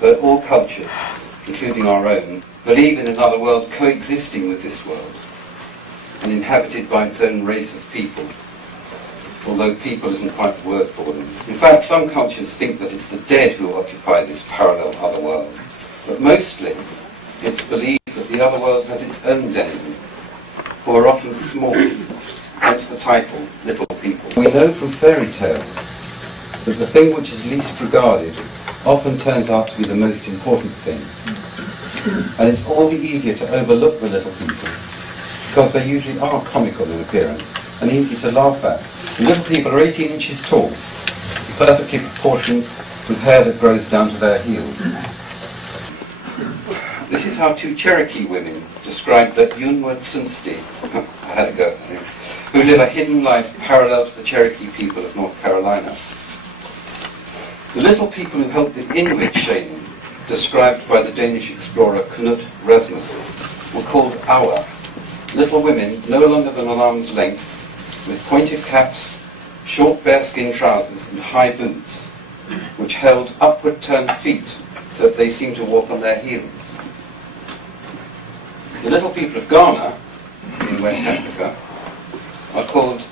but all cultures, including our own, believe in another world coexisting with this world and inhabited by its own race of people, although people isn't quite the word for them. In fact, some cultures think that it's the dead who occupy this parallel other world, but mostly it's believed that the other world has its own denizens, who are often small, hence the title, Little People. We know from fairy tales that the thing which is least regarded often turns out to be the most important thing. And it's all the easier to overlook the little people, because they usually are comical in appearance and easy to laugh at. The little people are 18 inches tall, perfectly proportioned with hair that grows down to their heels. This is how two Cherokee women described the Yunwa Tsunsti, I had a go, who live a hidden life parallel to the Cherokee people of North Carolina. The little people who helped the Inuit shaman, described by the Danish explorer Knut Rasmussen, were called Awa, little women no longer than an arm's length, with pointed caps, short bearskin trousers and high boots, which held upward turned feet so that they seemed to walk on their heels. The little people of Ghana, in West Africa, are called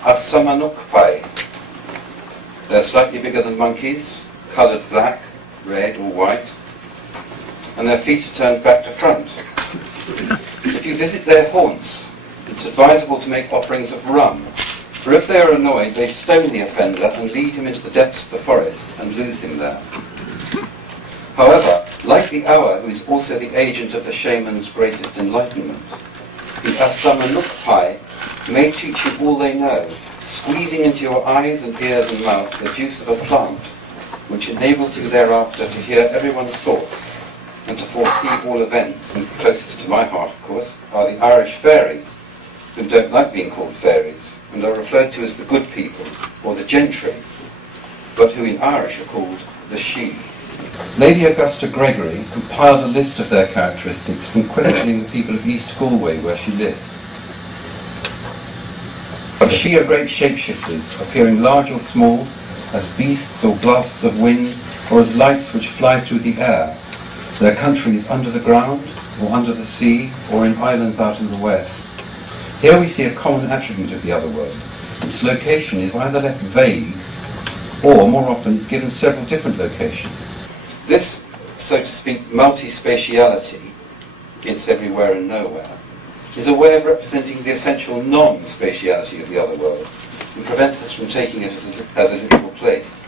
Asamanukpai. They're slightly bigger than monkeys, coloured black, red or white, and their feet are turned back to front. If you visit their haunts, it's advisable to make offerings of rum, for if they are annoyed, they stone the offender and lead him into the depths of the forest and lose him there. However, like the Awa, who is also the agent of the shaman's greatest enlightenment, the Asamanukpai may teach you all they know, squeezing into your eyes and ears and mouth the juice of a plant, which enables you thereafter to hear everyone's thoughts and to foresee all events. And closest to my heart, of course, are the Irish fairies, who don't like being called fairies and are referred to as the good people, or the gentry, but who in Irish are called the she. Lady Augusta Gregory compiled a list of their characteristics from questioning the people of East Galway where she lived. The she are great shapeshifters, appearing large or small, as beasts or blasts of wind, or as lights which fly through the air. Their country is under the ground, or under the sea, or in islands out in the west. Here we see a common attribute of the other world. Its location is either left vague, or more often it's given several different locations. This, so to speak, multi-spatiality, it's everywhere and nowhere, is a way of representing the essential non-spatiality of the other world, and prevents us from taking it as a literal place.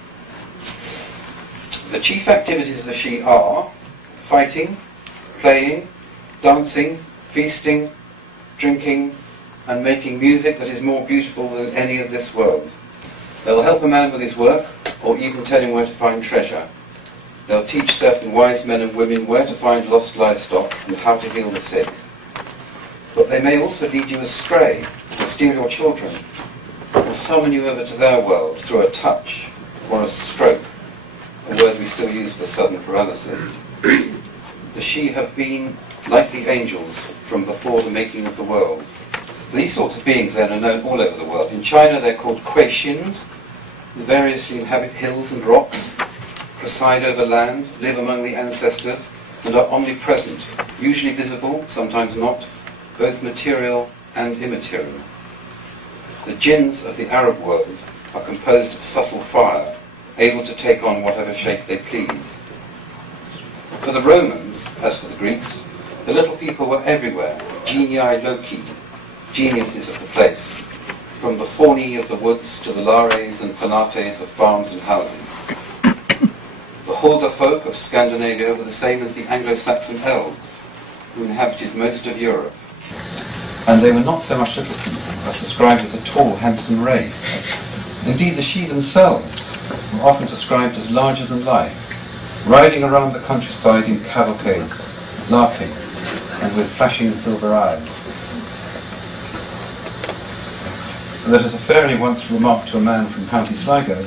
The chief activities of the she are fighting, playing, dancing, feasting, drinking, and making music that is more beautiful than any of this world. They'll help a man with his work, or even tell him where to find treasure. They'll teach certain wise men and women where to find lost livestock and how to heal the sick. But they may also lead you astray, or steal your children, or summon you over to their world through a touch or a stroke, a word we still use for sudden paralysis. The she have been, like the angels, from before the making of the world. These sorts of beings then are known all over the world. In China they're called Kuei-shins, who variously inhabit hills and rocks, preside over land, live among the ancestors, and are omnipresent, usually visible, sometimes not, both material and immaterial. The jinns of the Arab world are composed of subtle fire, able to take on whatever shape they please. For the Romans, as for the Greeks, the little people were everywhere, genii loci, geniuses of the place, from the fauni of the woods to the lares and penates of farms and houses. The Hulda folk of Scandinavia were the same as the Anglo-Saxon elves, who inhabited most of Europe. And they were not so much little people as described as a tall, handsome race. Indeed, the she themselves were often described as larger than life, riding around the countryside in cavalcades, laughing, and with flashing silver eyes. So that as a fairy once remarked to a man from County Sligo,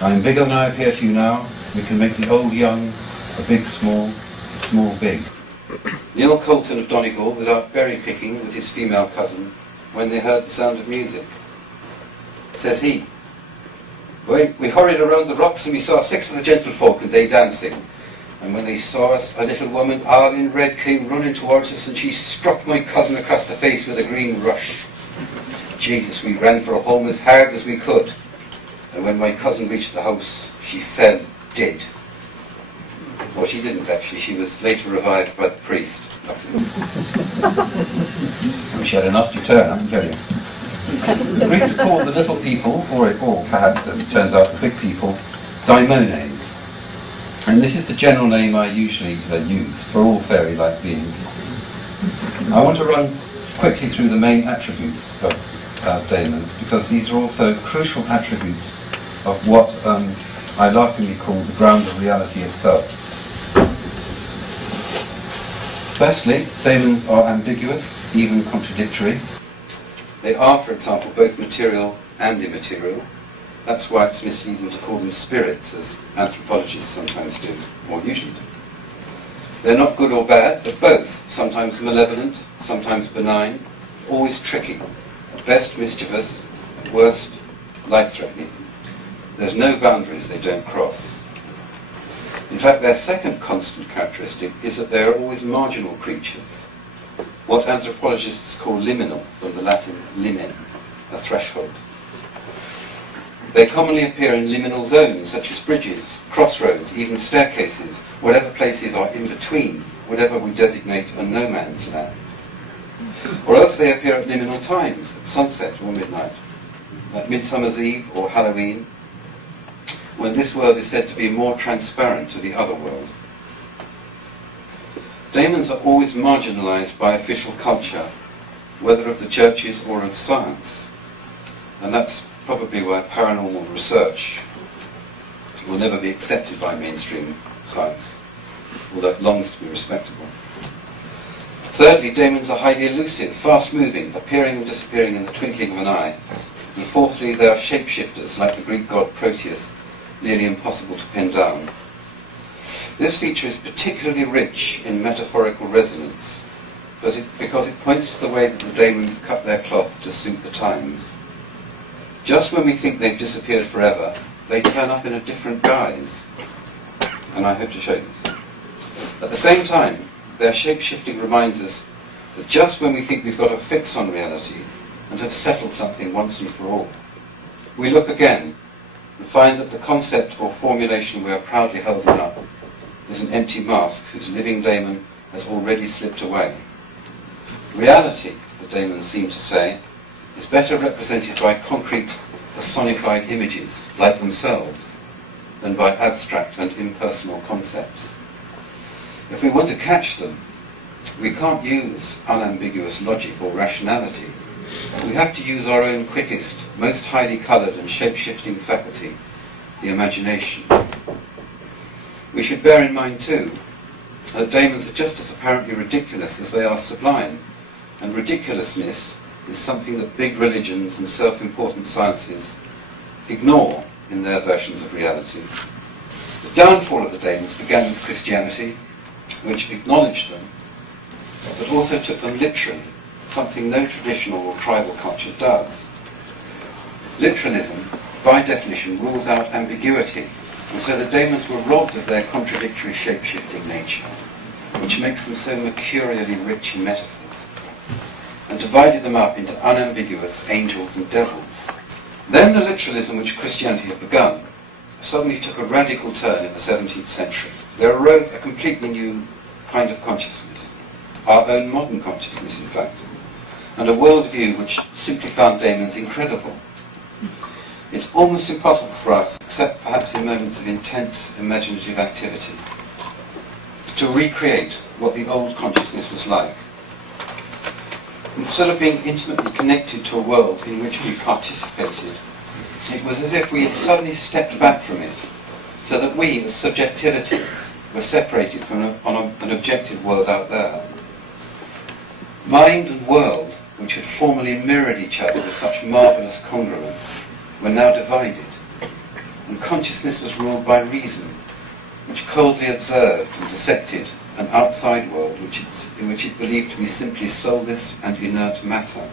"I am bigger than I appear to you now. We can make the old young, the big small, the small big." Neil Colton of Donegal was out berry picking with his female cousin when they heard the sound of music. Says he, "We hurried around the rocks and we saw 6 of the gentlefolk and they dancing. And when they saw us, a little woman, all in red, came running towards us, and she struck my cousin across the face with a green rush. Jesus, we ran for home as hard as we could. And when my cousin reached the house, she fell dead. Well, she didn't actually. She was later revived by the priest. She had a nasty turn, I can tell you. The Greeks called the little people, or perhaps as it turns out the big people, Daimones. And this is the general name I usually use for all fairy-like beings. I want to run quickly through the main attributes of daemons, because these are also crucial attributes of what I laughingly call the ground of reality itself. Firstly, daemons are ambiguous, even contradictory. They are, for example, both material and immaterial. That's why it's misleading to call them spirits, as anthropologists sometimes do, or usually do. They're not good or bad, but both, sometimes malevolent, sometimes benign, always tricky, at best mischievous, at worst life-threatening. There's no boundaries they don't cross. In fact, their second constant characteristic is that they are always marginal creatures, what anthropologists call liminal, from the Latin limen, a threshold. They commonly appear in liminal zones, such as bridges, crossroads, even staircases, whatever places are in between, whatever we designate a no man's land. Or else they appear at liminal times, at sunset or midnight, at Midsummer's Eve or Halloween, when this world is said to be more transparent to the other world. Daemons are always marginalized by official culture, whether of the churches or of science, and that's probably why paranormal research will never be accepted by mainstream science, although it longs to be respectable. Thirdly, daemons are highly elusive, fast-moving, appearing and disappearing in the twinkling of an eye. And fourthly, they are shapeshifters, like the Greek god Proteus, nearly impossible to pin down. This feature is particularly rich in metaphorical resonance, because it points to the way that the daemons cut their cloth to suit the times. Just when we think they've disappeared forever, they turn up in a different guise. And I hope to show this. At the same time, their shape-shifting reminds us that just when we think we've got a fix on reality and have settled something once and for all, we look again and find that the concept or formulation we are proudly holding up is an empty mask whose living daemon has already slipped away. Reality, the daemons seem to say, is better represented by concrete, personified images, like themselves, than by abstract and impersonal concepts. If we want to catch them, we can't use unambiguous logic or rationality. We have to use our own quickest, most highly coloured and shape-shifting faculty, the imagination. We should bear in mind, too, that daemons are just as apparently ridiculous as they are sublime, and ridiculousness is something that big religions and self-important sciences ignore in their versions of reality. The downfall of the daemons began with Christianity, which acknowledged them, but also took them literally, something no traditional or tribal culture does. Literalism, by definition, rules out ambiguity, and so the daemons were robbed of their contradictory shape-shifting nature, which makes them so mercurially rich in metaphors, and divided them up into unambiguous angels and devils. Then the literalism which Christianity had begun suddenly took a radical turn in the 17th century. There arose a completely new kind of consciousness, our own modern consciousness, in fact, and a worldview which simply found daemons incredible. It's almost impossible for us, except perhaps in moments of intense imaginative activity, to recreate what the old consciousness was like. Instead of being intimately connected to a world in which we participated, it was as if we had suddenly stepped back from it, so that we, as subjectivities, were separated from an objective world out there. Mind and world, which had formerly mirrored each other with such marvellous congruence, were now divided, and consciousness was ruled by reason, which coldly observed and dissected an outside world in which it believed to be simply soulless and inert matter.